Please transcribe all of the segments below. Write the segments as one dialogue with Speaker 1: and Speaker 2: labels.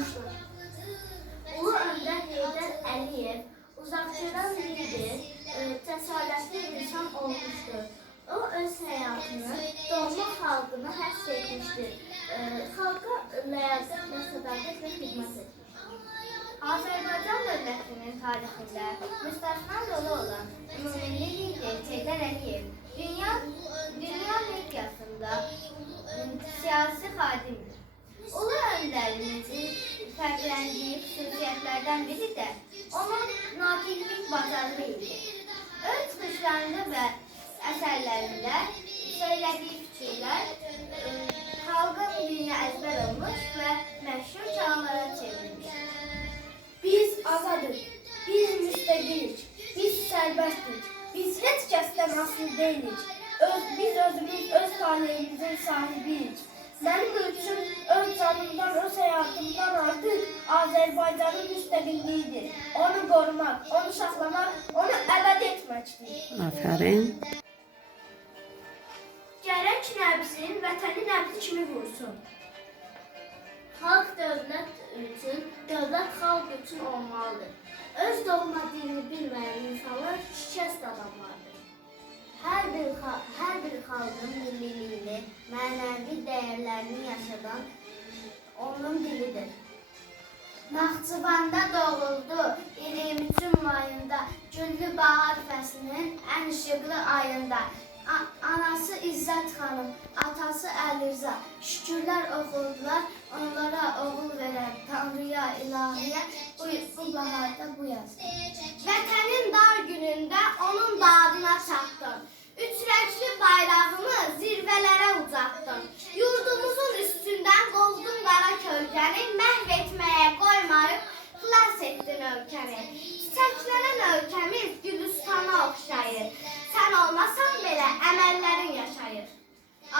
Speaker 1: olmuşdur.
Speaker 2: Ulu Önder
Speaker 3: Heydər Əliyev uzaqçıdan
Speaker 2: biridir, ee,
Speaker 1: təsadüfi
Speaker 2: insan olmuşdur.
Speaker 3: O öz
Speaker 2: həyatını
Speaker 1: doğma
Speaker 3: xalqına həsr
Speaker 2: şey etmişdir.
Speaker 1: Ee,
Speaker 3: Xalqa ləyaqət, sədaqət və xidmət etmişdir. Azərbaycan dövlətinin tarixində müstəsna rolu olan ümumilli lider Heydər Əliyev dünya dünya miqyasında siyasi xadimdir. Ulu öndərimizin fərqləndiyi xüsusiyyətlərdən biri də onun natiqlik bacarığı idi. Öz çıxışlarında və əsərlərində söylədiyi fikirlər ım, xalqın dilinə əzbər olmuş və məşhur çağlara çevrilmişdir.
Speaker 1: Biz azadıq, biz müstəqilik, biz sərbəstdik, biz
Speaker 2: heç
Speaker 1: kəsdən asılı
Speaker 2: deyilik. Öz, biz özümüz öz taleyimizin
Speaker 1: sahibiyik. Mənim üçün öz canımdan, öz həyatımdan artıq Azərbaycanın
Speaker 2: müstəqilliyidir. Onu qorumaq,
Speaker 1: onu saxlamaq, onu əbəd etməkdir.
Speaker 4: Aferin.
Speaker 2: Gərək nəbzin vətəni nəbzi kimi vursun. Xalq dövlət üçün, dövlət xalq üçün olmalıdır.
Speaker 3: Öz doğma dilini bilməyən bir hər bir xalqın milliliyini, mənəvi dəyərlərini yaşadan onun dilidir. Naxçıvanda doğuldu 23 mayında, güllü bahar fəslinin ən işıqlı ayında. A- anası İzzət xanım, atası Əlirza, şükürlər oxudular onlara oğul verən Tanrıya, ilahiyə bu, bu baharda bu yaz. Vətənin dar günündə onun dadına çatdın. Üç rəngli bayrağımı zirvələrə ucaltdın. Yurdumuzun üstündən qovdun qara kölgəni, məhv etməyə qoymayıb xilas etdin ölkəni. Çiçəklənən ölkəmiz Gülüstana oxşayır. Sən olmasan belə əməllərin yaşayır.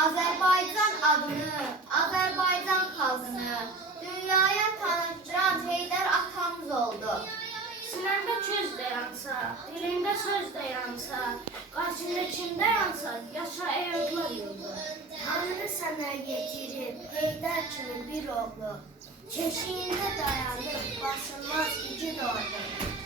Speaker 3: Azərbaycan adını, Azərbaycan xalqını
Speaker 2: dilində söz də yansa, kim də yansa, yaşa evlər yurdu.
Speaker 3: Tanrı sənə yetirir Heydər kimi bir oğlu. Keşiyində dayanır basılmaz igid ordu.